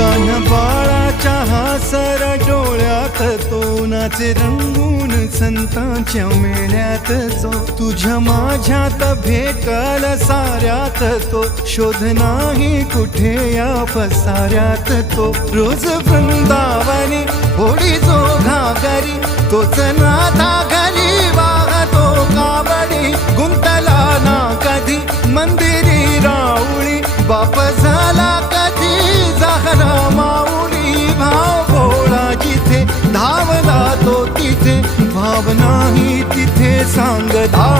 तान बाळाच्या हासर डोळ्यात तो नाचे रंगून संतांच्या मेळ्यात जो तुझ्या माझ्यात भेटल साऱ्यात तो शोध नाही कुठे या पसाऱ्यात तो रोज वृंदावनी होडी जो घागरी तोच नाथा घरी वाहतो कावडी गुंतला ना कधी मंदिरी राऊळी बाप झाला कधी जाहरा माऊली भाव भोळा जिथे धावला तो तिथे भाव नाही तिथे सांग धाव